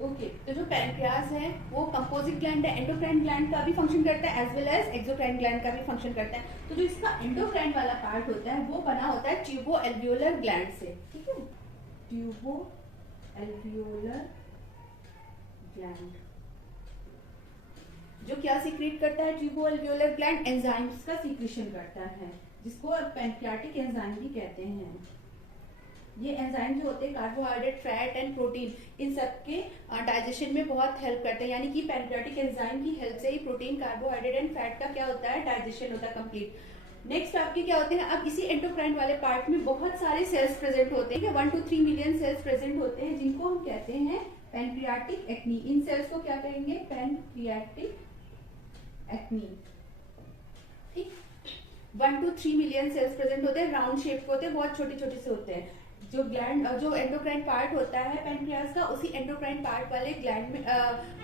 Okay तो जो pancreas है वो कंपोजिट ग्लैंड है, एंडोक्राइन ग्लैंड का भी फंक्शन करता है as well as exocrine gland का भी फंक्शन करता है। तो जो इसका एंडोक्राइन वाला पार्ट होता है वो बना होता है ट्यूबो एल्वियोलर ग्लैंड से, ठीक है, ट्यूबो एल्वियोलर ग्लैंड जो क्या सीक्रेट करता है, ट्यूबो एल्वियोलर ग्लैंड एंजाइम्स का सीक्रेशन करता है जिसको पैनक्रियाटिक एंजाइम भी कहते हैं। ये एंजाइम जो होते हैं कार्बोहाइड्रेट, फैट एंड प्रोटीन, इन सब के डाइजेशन में बहुत हेल्प करते हैं, यानी कि पैनक्रियाटिक एंजाइम की हेल्प से ही प्रोटीन, कार्बोहाइड्रेट एंड फैट का क्या होता है, डाइजेशन होता है कंप्लीट। नेक्स्ट आपके क्या होते हैं, अब इसी एंडोक्राइन वाले पार्ट में बहुत सारे सेल्स प्रेजेंट होते हैं, 1 to 3 मिलियन सेल्स प्रेजेंट होते हैं जिनको हम कहते हैं पैनक्रियाटिक एक्नी। इन सेल्स को क्या कहेंगे, पैनक्रियाटिक एक्नी, ठीक। 1 to 3 मिलियन सेल्स प्रेजेंट होते हैं, राउंड शेप के होते हैं, बहुत छोटे छोटे से होते हैं। जो ग्लैंड, जो एंडोक्राइन पार्ट होता है पैनक्रियाज का, उसी एंडोक्राइन पार्ट वाले ग्लैंड में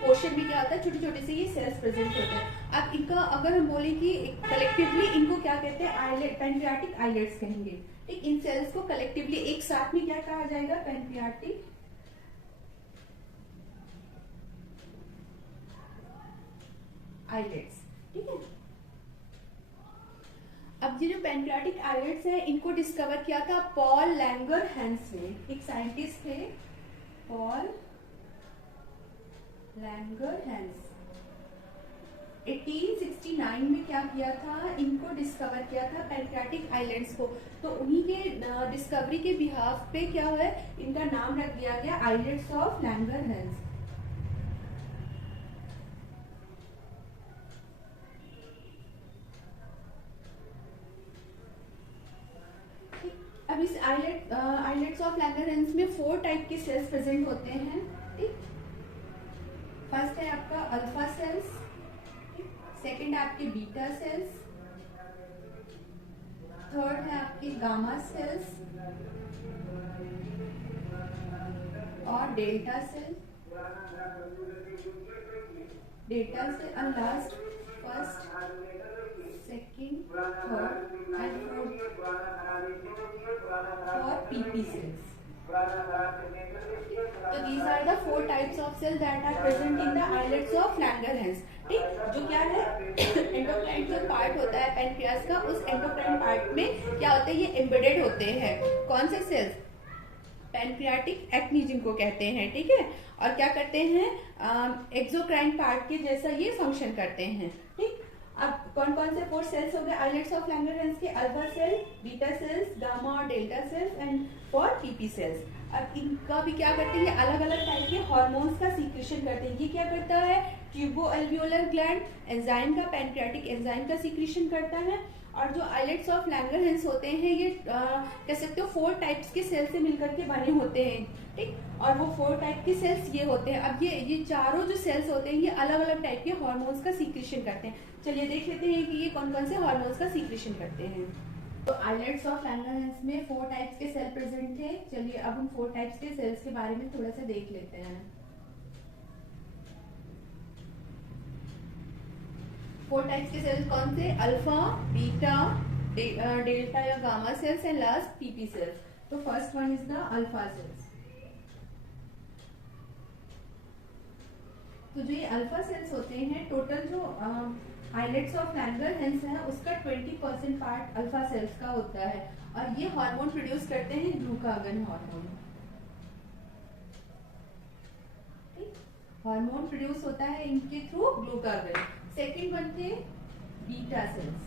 पोर्शन में क्या होता है, छोटे छोटे से ये सेल्स प्रेजेंट होते हैं। अब इनका अगर हम बोले कि कलेक्टिवली इनको क्या कहते हैं, आइलेट, पैनक्रियाटिक आइलेट्स कहेंगे, ठीक। इन सेल्स को कलेक्टिवली एक साथ में क्या कहा जाएगा, पैनक्रियाटिक आइलेट्स, ठीक है। अब ये जो पैनक्रियाटिक आइलेट्स है इनको डिस्कवर किया था पॉल लैंगरहैंस ने, एक साइंटिस्ट थे पॉल लैंगरहैंस। 1869 में क्या किया था, इनको डिस्कवर किया था पैनक्रियाटिक आइलेट्स को। तो उन्हीं के डिस्कवरी के बिहाफ पे क्या है, इनका नाम रख दिया गया आइलेट्स ऑफ लैंगरहैंस। अब इस आइलेट्स ऑफ लैंगरहैंस में 4 टाइप के सेल्स प्रेजेंट होते हैं, ठीक। फर्स्ट है आपका अल्फा सेल्स, सेकंड है आपके बीटा सेल्स, थर्ड है आपके गामा सेल्स और delta cells, and last first, second, third and fourth for PP cells. So these are the 4 types of cells that are present in the islets of Langerhans. ठीक, जो क्या है endocrine जो part होता है pancreas का, उस एंडोक्राइन पार्ट में क्या होते हैं, ये एम्बेडेड होते हैं। कौन से सेल्स, पैनक्रियाटिक एक्नी जिनको कहते हैं, ठीक है। और क्या करते हैं, एक्सोक्राइन पार्ट के जैसा ये फंक्शन करते हैं, ठीक। अब कौन कौन से 4 सेल्स हो गए आइलेट्स ऑफ लैंगरहैंस के, alpha cell, beta cells, gamma और delta cells and four PP cells. अब इनका भी क्या करते हैं, ये अलग अलग टाइप के हार्मोन्स का सीक्रेशन करते हैं। ये क्या करता है, ट्यूबो एल्वियोलर ग्लैंड एंजाइम का, पैनक्रियाटिक एंजाइम का सीक्रेशन करता है। और जो आइलेट्स ऑफ लैंगरहैंस होते हैं ये कह सकते हो 4 टाइप्स के सेल से मिलकर के बने होते हैं, ठीक। और वो 4 टाइप के सेल्स ये होते हैं। अब ये चारों जो सेल्स होते हैं ये अलग अलग टाइप के हार्मोन्स का सीक्रेशन करते हैं। चलिए देख लेते हैं कि ये कौन कौन से हार्मोन्स का सीक्रेशन करते हैं। तो आइलेट्स ऑफ लैंगरहैंस में 4 टाइप्स के सेल प्रेजेंट थे। चलिए अब उन 4 टाइप्स के सेल्स के बारे में थोड़ा सा देख लेते हैं। 4 टाइप्स के सेल्स कौन से, अल्फा, बीटा, डेल्टा या gamma cells and last PP cells. तो first one is the alpha cells. तो जो ये अल्फा सेल्स होते हैं, टोटल जो आइलेट्स ऑफ लैंगरहैंस है उसका 20% पार्ट अल्फा सेल्स का होता है। और ये हार्मोन प्रोड्यूस करते हैं ग्लूकागन हार्मोन, हार्मोन प्रोड्यूस होता है इनके थ्रू ग्लूकागन। सेकंड वन थे बीटा सेल्स।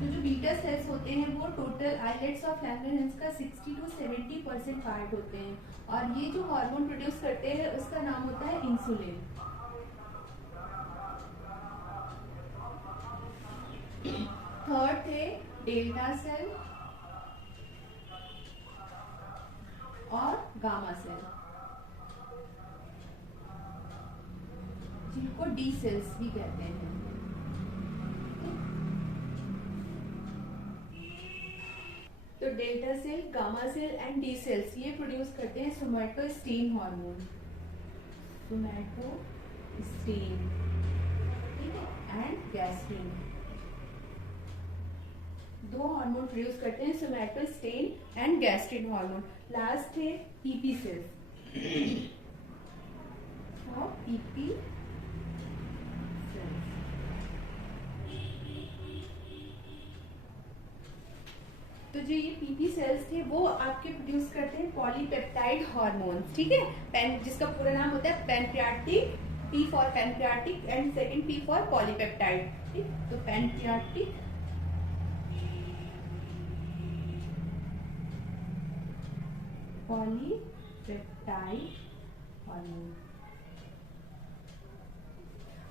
तो जो बीटा सेल्स होते हैं वो टोटल आइलेट्स ऑफ लैंगरहैंस का 60 to 70% पार्ट होते हैं। और ये जो हार्मोन प्रोड्यूस करते हैं उसका नाम होता है इंसुलिन। थर्ड थे डेल्टा सेल और गामा सेल जिनको डी सेल्स भी कहते हैं। तो delta cell, gamma cell and D cells ये प्रोड्यूस करते हैं सोमैटोस्टेन हार्मोन, सोमैटोस्टेन, ठीक है, एंड गैस्ट्रिन। 2 हार्मोन प्रोड्यूस करते हैं, सोमैटोस्टेन एंड गैस्ट्रिन हार्मोन। लास्ट है पीपी सेल्स, पीपी सेल्स। तो जो ये पीपी सेल्स थे वो आपके प्रोड्यूस करते हैं पॉलीपेप्टाइड हार्मोन्स, ठीक है, जिसका पूरा नाम होता है pancreatic, P for pancreatic and second P for polypeptide, ठीक। तो पैनक्रियाटिक पॉलीपेप्टाइड हार्मोन।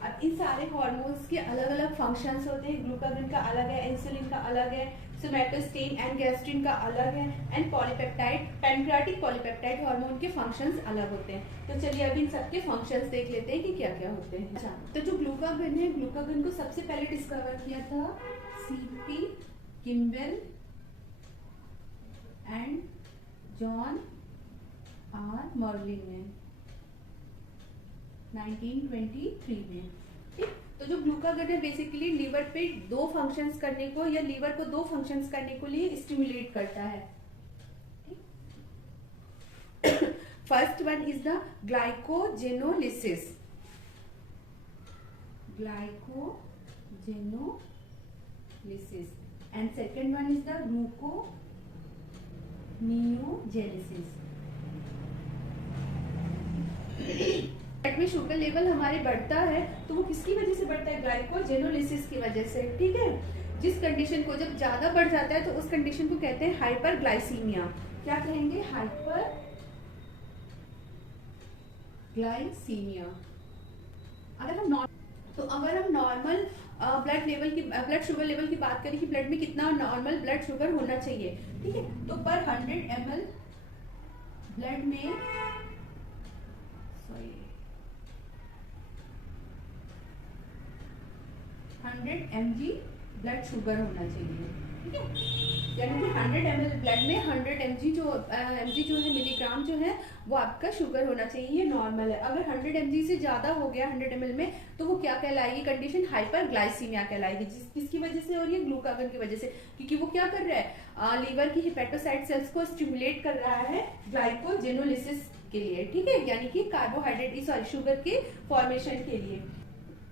अब इन सारे हार्मोन्स के अलग अलग फंक्शंस होते हैं। ग्लूकागन का अलग है, इंसुलिन का अलग है, सोमैटोस्टेन एंड गैस्ट्रिन का अलग है, and polypeptide pancreatic polypeptide hormone के फंक्शंस अलग होते हैं। तो चलिए अब इन सबके फंक्शंस देख लेते हैं कि क्या क्या होते हैं। अच्छा, तो जो ग्लूकागन है, ग्लूकागन को सबसे पहले डिस्कवर किया था C P Kimball and John R Murlin ने 1923 में, ठीक। तो जो ग्लूकागन है बेसिकली लीवर पे दो फंक्शंस करने को, या लीवर को दो फंक्शंस करने को लिए स्टिमुलेट करता है, ठीक। First one is the glycogenolysis, and second one is the gluconeogenesis. Blood में शुगर लेवल हमारे बढ़ता है तो वो किसकी वजह से बढ़ता है? ग्लाइकोजेनोलिसिस की वजह से, ठीक है। जिस कंडीशन को जब ज्यादा बढ़ जाता है तो उस कंडीशन को कहते हैं हाइपरग्लाइसीमिया। क्या कहेंगे? हाइपरग्लाइसीमिया। अगर हम नॉर्मल ब्लड शुगर लेवल की बात करें कि ब्लड में कितना नॉर्मल ब्लड शुगर होना चाहिए, ठीक है, तो पर 100 ml ब्लड में 100 mg ब्लड शुगर होना चाहिए, ठीक है। यानी कि 100 ml ब्लड में 100 mg जो है मिलीग्राम जो है वो आपका शुगर होना चाहिए, ये नॉर्मल है। अगर 100 mg से ज्यादा हो गया 100 ml में तो वो क्या कहलाएगी कंडीशन? हाइपरग्लाइसीमिया कहलाएगी। किसकी वजह से हो रही है? ग्लूकागन की वजह से, क्योंकि वो क्या कर रहा है? लीवर की हेपेटोसाइट सेल्स को स्टिमुलेट कर रहा है ग्लाइकोजेनोलिसिस के लिए, ठीक है, यानी कि शुगर के फॉर्मेशन के लिए।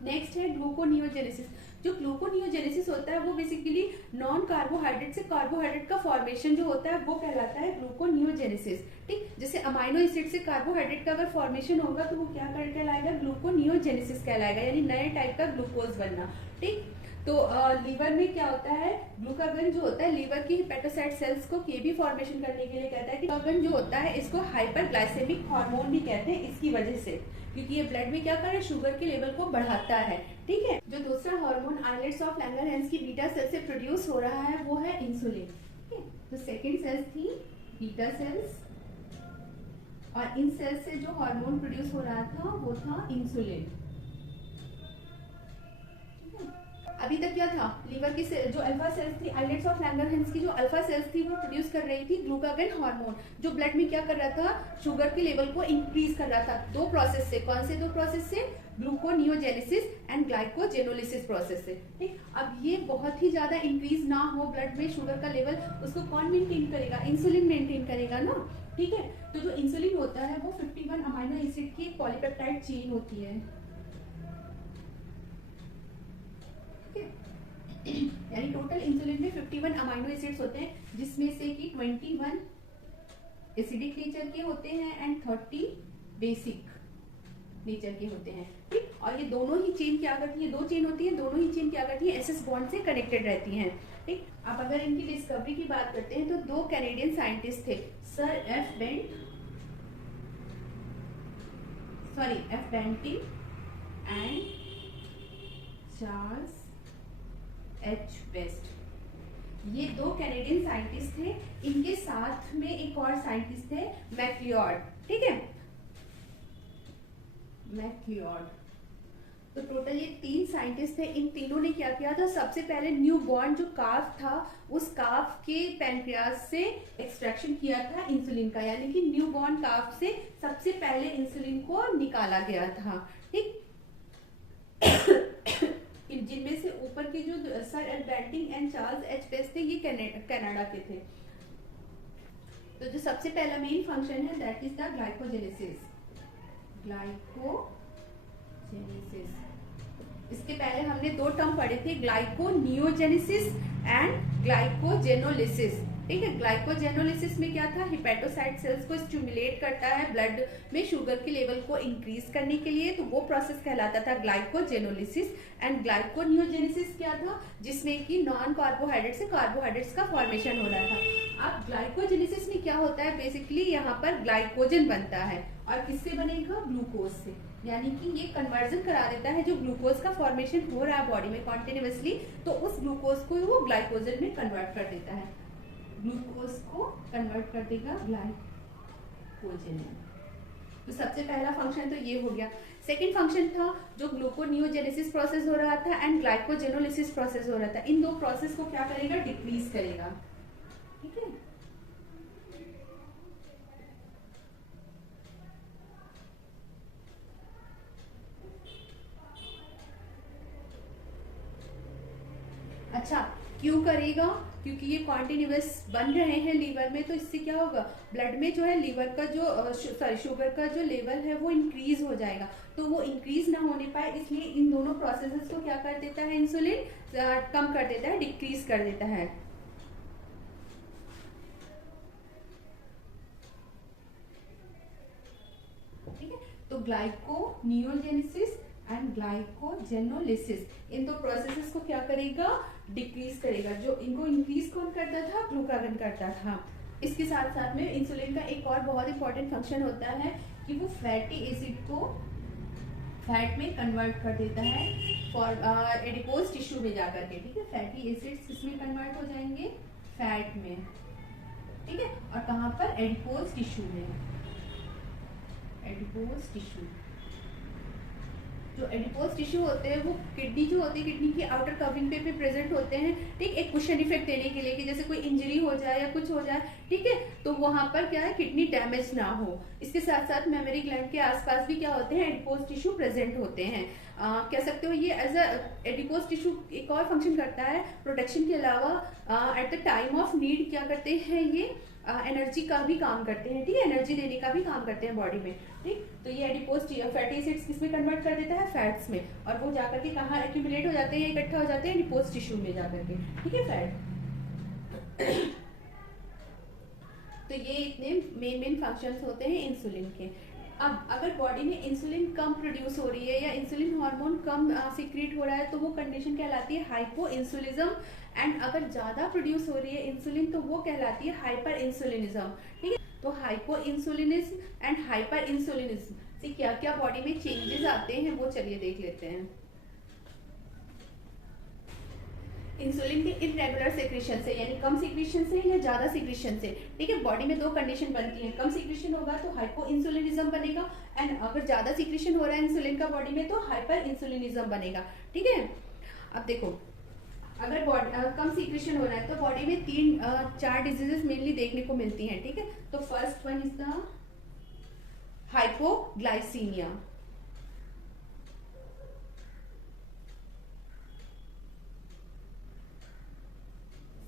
नेक्स्ट है ग्लूकोनियोजेनेसिस। जो ग्लूकोनियोजेनेसिस होता है वो बेसिकली नॉन कार्बोहाइड्रेट से कार्बोहाइड्रेट का फॉर्मेशन जो होता है वो कहलाता है ग्लूकोनियोजेनेसिस, ठीक। जैसे अमाइनो एसिड से कार्बोहाइड्रेट का अगर फॉर्मेशन होगा तो वो क्या कहलाएगा? ग्लूकोनियोजेनेसिस कहलाएगा, यानी नए टाइप का ग्लूकोज बनना, ठीक। तो लीवर में क्या होता है? ग्लूकागन जो होता है लीवर की हेपेटोसाइट सेल्स को केबी फॉर्मेशन करने के लिए कहता है कि ग्लूकागन जो होता है इसको हाइपरग्लाइसेमिक हार्मोन भी कहते हैं इसकी वजह से, क्योंकि ये ब्लड में क्या कर रहा है? शुगर के लेवल को बढ़ाता है, ठीक है। जो दूसरा हार्मोन आइलेट्स ऑफ लैंगरहैंस की बीटा सेल से प्रोड्यूस हो रहा है वो है इंसुलिन, ठीक है। तो सेकेंड सेल्स थी बीटा सेल्स, और इन सेल्स से जो हार्मोन प्रोड्यूस हो रहा था वो था इंसुलिन। अभी तक क्या था? लीवर की जो अल्फा सेल्स थी, आइलेट्स ऑफ लैंगरहैंस की जो अल्फा सेल्स थी वो प्रोड्यूस कर रही थी ग्लूकागन हार्मोन, जो ब्लड में क्या कर रहा था? शुगर के लेवल को इंक्रीज कर रहा था। दो प्रोसेस से, कौन से दो प्रोसेस से? ग्लूकोनियोजेनेसिस एंड ग्लाइकोजेनोलिसिस प्रोसेस से, ठीक। अब ये बहुत ही ज्यादा इंक्रीज ना हो ब्लड में शुगर का लेवल, उसको कौन मेंटेन करेगा? इंसुलिन मेंटेन करेगा ना, ठीक है। तो जो इंसुलिन होता है वो 51 अमाइनो एसिड की पॉलीपेप्टाइड चेन होती है, यानी टोटल इंसुलिन में 51 अमाइनो एसिड्स होते हैं, जिसमें से कि 21 एसिडिक नेचर के होते हैं एंड 30 बेसिक नेचर के होते हैं, ठीक। और ये दोनों ही चेन क्या करती है? दो चेन होती है, दोनों ही चेन क्या करती है? एसएस बॉन्ड से कनेक्टेड रहती हैं, ठीक। अब अगर इनकी डिस्कवरी की बात करते हैं तो दो कैनेडियन साइंटिस्ट थे, sir F Banting and Charles H Best. ये दो कैनेडियन साइंटिस्ट थे, इनके साथ में एक और साइंटिस्ट थे मैक्लियोड, ठीक है, मैक्लियोड। तो टोटल ये 3 साइंटिस्ट थे। इन तीनों ने क्या किया था? सबसे पहले न्यू बॉर्न जो काफ था उस काफ के पैनक्रियास से एक्सट्रैक्शन किया था इंसुलिन का, यानी कि न्यू बॉर्न काफ से सबसे पहले इंसुलिन को निकाला गया था, ठीक। जिनमें से ऊपर के जो sir F Banting and Charles H Best थे ये कनाडा के थे। तो जो सबसे पहला मेन फंक्शन है that is the glycogenesis. Glycogenesis, इसके पहले हमने दो टर्म पढ़े थे, ग्लाइकोनियोजेनेसिस एंड ग्लाइकोजेनोलिसिस। ठीक है, ग्लाइकोजेनोलिसिस में क्या था, हिपेटोसाइट सेल्स को स्टिमुलेट करता है ब्लड में शुगर के लेवल को इंक्रीज करने के लिए, तो वो प्रोसेस कहलाता था ग्लाइकोजेनोलिसिस। एंड ग्लाइकोनियोजेनेसिस क्या था, जिसमें कि नॉन कार्बोहाइड्रेट से कार्बोहाइड्रेट्स का फॉर्मेशन हो रहा था। अब ग्लाइकोजेनेसिस में क्या होता है, बेसिकली यहाँ पर ग्लाइकोजन बनता है, और किससे बनेगा, ग्लूकोज से। यानी कि ये कन्वर्जन करा देता है, जो ग्लूकोज का फॉर्मेशन हो रहा है बॉडी में कॉन्टिन्यूसली, तो उस ग्लूकोज को वो ग्लाइकोजन में कन्वर्ट कर देता है, ग्लूकोज को कन्वर्ट कर देगा ग्लाइकोजन में। तो सबसे पहला फंक्शन तो ये हो गया। सेकंड फंक्शन था जो ग्लूकोनियोजेनेसिस प्रोसेस हो रहा था एंड ग्लाइकोजेनोलिसिस प्रोसेस हो रहा था। इन दो प्रोसेस को क्या करेगा, डिक्रीज करेगा। ठीक है, अच्छा क्यों करेगा, क्योंकि ये कॉन्टिन्यूस बन रहे हैं लीवर में, तो इससे क्या होगा, ब्लड में जो है लीवर का जो शुगर का जो लेवल है वो इंक्रीज हो जाएगा। तो वो इंक्रीज ना होने पाए, इसलिए इन दोनों प्रोसेसेस को क्या कर देता है, इंसुलिन कम कर देता है, डिक्रीज कर देता है। ठीक है, तो ग्लाइकोनियोजेनेसिस एंड ग्लाइकोजेनोलिसिस, इन दो प्रोसेसेस को क्या करेगा, डिक्रीज करेगा। जो इनको इंक्रीज कौन करता था, ग्लूकागन करता था। इसके साथ साथ में इंसुलिन का एक और बहुत इंपॉर्टेंट फंक्शन होता है कि वो फैटी एसिड को फैट में कन्वर्ट कर देता है फॉर एडिपोज टिश्यू में जाकर के। ठीक है, फैटी एसिड्स किसमें कन्वर्ट हो जाएंगे, फैट में। ठीक है, और कहाँ पर, एडिपोज टिश्यू में। एडिपोज टिश्यू, जो एडिपोज टिश्यू होते हैं वो किडनी जो होती है, किडनी की आउटर कवरिंग पे प्रेजेंट होते हैं। ठीक, एक कुशन इफेक्ट देने के लिए कि जैसे कोई इंजरी हो जाए या कुछ हो जाए, ठीक है, तो वहां पर क्या है, किडनी डैमेज ना हो। इसके साथ साथ मेमोरी ग्लैंड के आसपास भी क्या होते हैं, एडिपोज टिश्यू प्रेजेंट होते हैं। कह सकते हो ये एज अ एडिपोज टिश्यू एक और फंक्शन करता है प्रोटेक्शन के अलावा। At the time of need क्या करते हैं, ये एनर्जी का भी काम करते हैं। ठीक है, एनर्जी देने का भी काम करते हैं बॉडी में। ठीक, तो ये एडिपोज फैटी एसिड्स किसमें कन्वर्ट कर देता है, फैट्स में, और वो जाकर के कहाँ एक्यूमुलेट हो जाते हैं, इकट्ठा हो जाते हैं एडिपोज टिश्यू में जाकर के। ठीक है, फैट। तो ये इतने मेन फंक्शंस होते हैं इंसुलिन के। अब अगर बॉडी में इंसुलिन कम प्रोड्यूस हो रही है या इंसुलिन हार्मोन कम सीक्रेट हो रहा है, तो वो कंडीशन कहलाती है हाइपो इंसुलिज्म। एंड अगर ज्यादा प्रोड्यूस हो रही है इंसुलिन, तो वो कहलाती है हाइपर इंसुलिनिज्म। ठीक है, तो हाइपो इंसुलिनिज्म एंड हाइपर इंसुलिनिज्म से क्या क्या बॉडी में चेंजेस आते हैं वो चलिए देख लेते हैं। इंसुलिन के इरेगुलर सीक्रेशन से, यानी कम सीक्रेशन से या ज्यादा सीक्रेशन से। ठीक है, बॉडी में दो कंडीशन बनती है, कम सीक्रेशन होगा तो हाइपो इंसुलिनिज्म बनेगा, एंड अगर ज्यादा सीक्रेशन हो रहा है इंसुलिन का बॉडी में तो हाइपर इंसुलिनिज्म बनेगा। ठीक है, अब देखो अगर कम सीक्रेशन हो रहा है तो बॉडी में चार डिजीजेस मेनली देखने को मिलती हैं। ठीक है, तो first one is the hypoglycaemia.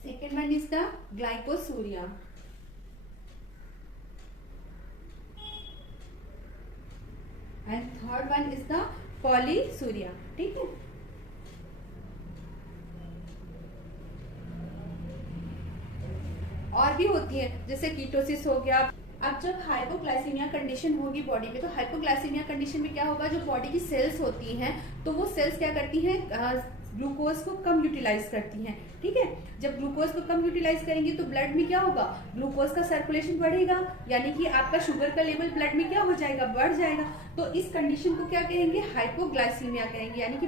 Second one is the glycosuria. And third one is the polysuria. ठीक है, और भी होती है जैसे कीटोसिस हो गया। अब जब हाइपोग्लाइसीमिया कंडीशन होगी बॉडी में, तो हाइपोग्लाइसीमिया कंडीशन में क्या होगा, जो बॉडी की सेल्स होती हैं तो वो सेल्स क्या करती हैं, ग्लूकोज को कम यूटिलाइज करती हैं। ठीक है, जब ग्लूकोज को कम यूटिलाइज करेंगी तो ब्लड में क्या होगा, ग्लूकोज का सर्कुलेशन बढ़ेगा, यानी कि आपका शुगर का लेवल ब्लड में क्या हो जाएगा, बढ़ जाएगा। तो इस कंडीशन को क्या कहेंगे, हाइपोग्लाइसीमिया कहेंगे। यानी कि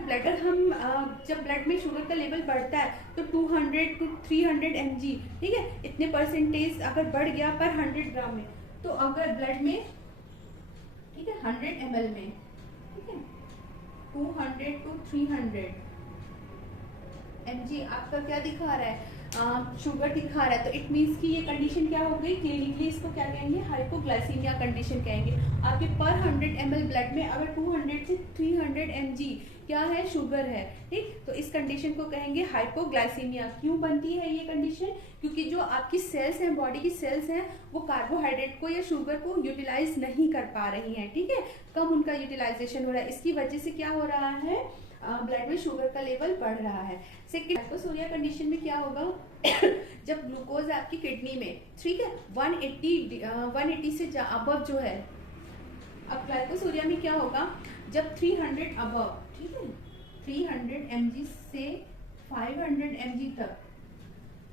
जब ब्लड में शुगर का लेवल बढ़ता है तो 200 to 300 mg, ठीक है, इतने परसेंटेज अगर बढ़ गया पर 100 ग्राम में, तो अगर ब्लड में, ठीक है, 100 ml में, ठीक है, 200 to 300 mg आपका क्या दिखा रहा है, शुगर दिखा रहा है, तो इट मीन्स कि ये कंडीशन क्या हो गई, क्लिनिकली इसको क्या कहेंगे, हाइपोग्लाइसीमिया कंडीशन कहेंगे। आपके पर 100 ml ब्लड में अगर 200 से 300 mg क्या है, शुगर है, ठीक, तो इस कंडीशन को कहेंगे हाइपोग्लाइसीमिया। क्यों बनती है ये कंडीशन, क्योंकि जो आपकी सेल्स हैं, बॉडी की सेल्स हैं, वो कार्बोहाइड्रेट को या शुगर को यूटिलाइज नहीं कर पा रही हैं, ठीक है, कम उनका यूटिलाइजेशन हो रहा है, इसकी वजह से क्या हो रहा है, ब्लड में शुगर का लेवल बढ़ रहा है। सेकेंड, हाइपोसोरिया कंडीशन में क्या होगा जब ग्लूकोज आपकी किडनी में, ठीक है, 180 से अबव जो है, अब ग्लाइकोसोरिया में क्या होगा, जब 300 अबव, ठीक है, 300 mg से 500 mg तक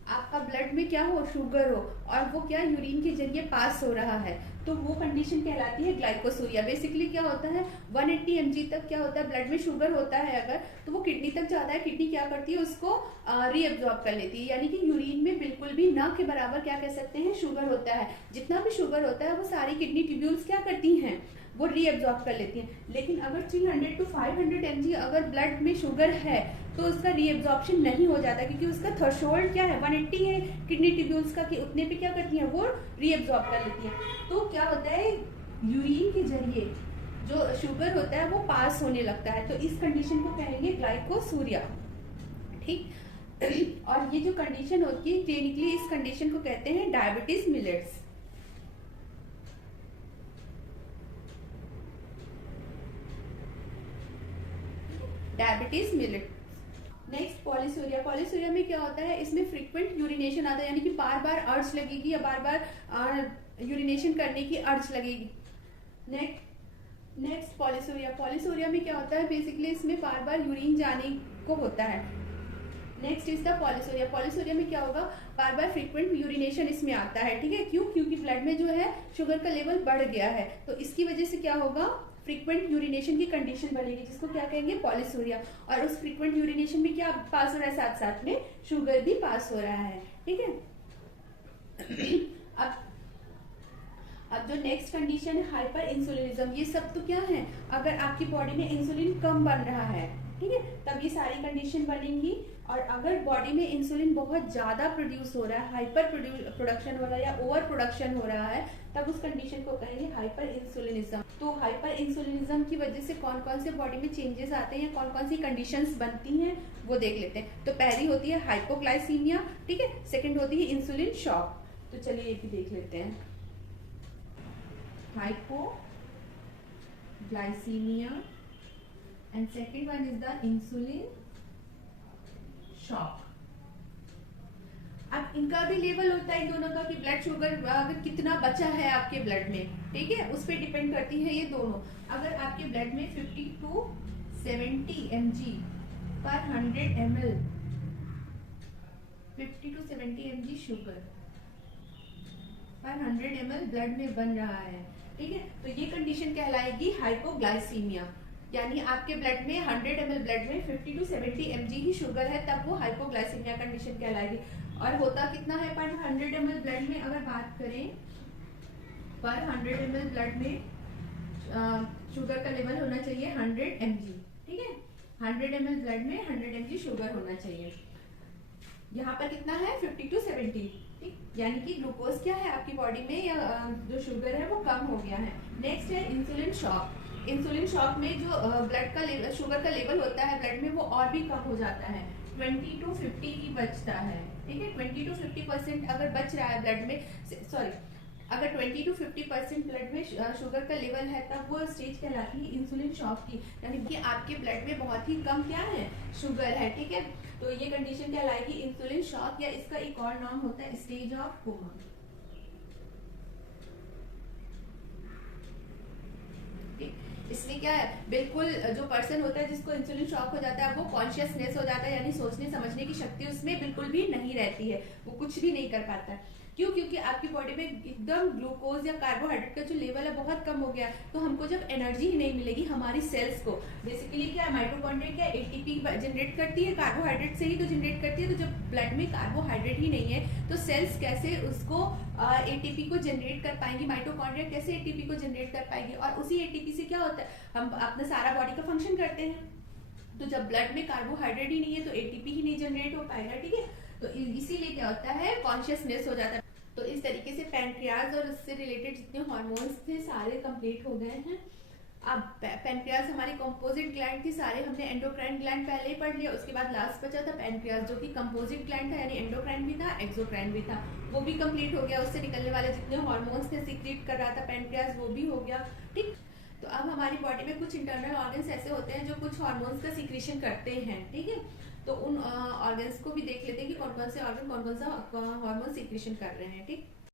आपका ब्लड में क्या हो, शुगर हो, और वो क्या यूरिन के जरिए पास हो रहा है, तो वो कंडीशन कहलाती है ग्लाइकोसोरिया। बेसिकली क्या होता है, 180 mg तक क्या होता है, ब्लड में शुगर होता है अगर, तो वो किडनी तक जाता है, किडनी क्या करती है, उसको रीअब्जॉर्ब कर लेती है, यानी कि यूरिन में बिल्कुल भी ना के बराबर क्या कह सकते हैं, शुगर होता है। जितना भी शुगर होता है वो सारी किडनी ट्यूब्यूल्स क्या करती हैं, वो रीअब्जॉर्ब कर लेती हैं। लेकिन अगर 300 to 500 mg अगर ब्लड में शुगर है तो उसका रीअब्जॉर्प्शन नहीं हो जाता, क्योंकि उसका थ्रेशोल्ड क्या है, 180 है किडनी ट्यूब्यूल्स का, कि उतने पे क्या करती हैं, वो रीअब्जॉर्ब कर लेती हैं। तो क्या होता है, यूरिन के जरिए जो शुगर होता है वो पास होने लगता है, तो इस कंडीशन को कहेंगे ग्लाइकोसूरिया, ठीक। और ये जो कंडीशन होती है क्लिनिकली, इस कंडीशन को कहते हैं diabetes mellitus. Diabetes mellitus. Next polyuria. Polyuria में क्या होता है, इसमें फ्रीक्वेंट यूरिनेशन आता है, यानी कि बार बार अर्ज लगेगी या बार बार यूरिनेशन करने की अर्ज लगेगी। Next polyuria. पॉलीसोरिया में क्या होता है, बेसिकली इसमें बार बार यूरिन जाने को होता है। Next is the polyuria. Polyuria में क्या होगा, बार बार फ्रीक्वेंट यूरिनेशन इसमें आता है, ठीक है, क्यों, क्योंकि ब्लड में जो है शुगर का लेवल बढ़ गया है, तो इसकी वजह से क्या होगा, फ्रीक्वेंट यूरिनेशन की कंडीशन बनेगी, जिसको क्या कहेंगे, पॉलीसोरिया। और उस फ्रीक्वेंट यूरिनेशन में क्या पास हो रहा है, साथ साथ में शुगर भी पास हो रहा है, ठीक है। अब जो नेक्स्ट कंडीशन है हाइपर इंसुलिनिज्म, ये सब तो क्या है, अगर आपकी बॉडी में इंसुलिन कम बन रहा है, ठीक है, तब ये सारी कंडीशन बनेंगी। और अगर बॉडी में इंसुलिन बहुत ज्यादा प्रोड्यूस हो रहा है, हाइपर प्रोडक्शन हो रहा है या ओवर प्रोडक्शन हो रहा है, तब उस कंडीशन को कहेंगे हाइपर इंसुलिनिज्म। तो हाइपर इंसुलिनिज्म की वजह से कौन कौन से बॉडी में चेंजेस आते हैं, कौन कौन सी कंडीशंस बनती हैं, वो देख लेते हैं। तो पहली होती है हाइपोग्लाइसीमिया, ठीक है, सेकंड होती है इंसुलिन शॉक। तो चलिए ये भी देख लेते हैं, hypoglycemia and second one is the insulin shock। अब इनका भी लेवल होता है इन दोनों का, कि ब्लड शुगर अगर कितना बचा है आपके ब्लड में, ठीक है, उस पर डिपेंड करती है ये दोनों। अगर आपके ब्लड में 50 to 70 mg पर 100 ml 50 to 70 mg शुगर पर 100 ml ब्लड में बन रहा है, ठीक है, तो ये कंडीशन कहलाएगी हाइपोग्लाइसीमिया। यानी आपके ब्लड में 100 ml ब्लड में 50 to 70 mg ही शुगर है, तब वो हाइपोग्लाइसीमिया कंडीशन कहलाएगी। और होता कितना है पर 100 ml ब्लड में, अगर बात करें पर 100 ml ब्लड में शुगर का लेवल होना चाहिए 100 mg, ठीक है, 100 ml ब्लड में 100 mg शुगर होना चाहिए। यहाँ पर कितना है 50 to 70, ठीक, यानी कि ग्लूकोज क्या है आपकी बॉडी में या जो शुगर है वो कम हो गया है। नेक्स्ट है इंसुलिन शॉक। इंसुलिन शॉक में जो ब्लड का लेवल, शुगर का लेवल होता है ब्लड में, वो और भी कम हो जाता है, 20 to 50 ही बचता है, ठीक है, 20 to 50% अगर बच रहा है ब्लड में, सॉरी, अगर 20 to 50% ब्लड में शुगर का लेवल है, तब वो स्टेज कहलाती है इंसुलिन शॉक की, यानी कि आपके ब्लड में बहुत ही कम क्या है, शुगर है, ठीक है, तो ये कंडीशन कहलाएगी इंसुलिन शॉक, या इसका एक और नाम होता है स्टेज ऑफ कोमा। इसमें क्या है, बिल्कुल जो पर्सन होता है जिसको इंसुलिन शॉक हो जाता है, वो कॉन्शियसनेस हो जाता है, यानी सोचने समझने की शक्ति उसमें बिल्कुल भी नहीं रहती है, वो कुछ भी नहीं कर पाता है। क्यों, क्योंकि आपकी बॉडी में एकदम ग्लूकोज या कार्बोहाइड्रेट का जो लेवल है बहुत कम हो गया, तो हमको जब एनर्जी ही नहीं मिलेगी हमारी सेल्स को, बेसिकली क्या है, माइटोकॉन्ड्रिया क्या एटीपी जनरेट करती है, कार्बोहाइड्रेट से ही तो जनरेट करती है, तो जब ब्लड में कार्बोहाइड्रेट ही नहीं है तो सेल्स कैसे उसको एटीपी को जनरेट कर पाएंगी, माइटोकॉन्ड्रिया कैसे एटीपी को जनरेट कर पाएंगी, और उसी एटीपी से क्या होता है, हम अपना सारा बॉडी का फंक्शन करते हैं। तो जब ब्लड में कार्बोहाइड्रेट ही नहीं है तो एटीपी ही नहीं जनरेट हो पाएगा, ठीक है। तो इसीलिए क्या होता है, कॉन्शियसनेस हो जाता है। तो इस तरीके से पैनक्रियाज और उससे रिलेटेड जितने हॉर्मोन्स थे सारे कंप्लीट हो गए हैं। अब पैनक्रियाज हमारी कंपोजिट ग्लैंड थी, सारे हमने एंडोक्राइन ग्लैंड पहले ही पढ़ लिया। उसके बाद लास्ट बचा था पैनक्रियाज, जो कि कंपोजिट ग्लैंड था, यानी एंडोक्राइन भी था एक्सोक्राइन भी था, वो भी कंप्लीट हो गया। उससे निकलने वाले जितने हॉर्मोन्स थे सीक्रेट कर रहा था पैनक्रियाज, वो भी हो गया। ठीक, तो अब हमारी बॉडी में कुछ इंटरनल ऑर्गन्स ऐसे होते हैं जो कुछ हॉर्मोन्स का सीक्रेशन करते हैं। ठीक है, तो उन ऑर्गन्स को भी देख लेते हैं कि कौन कौन से ऑर्गन कौन कौन सा हार्मोन सीक्रेशन कर रहे हैं। ठीक।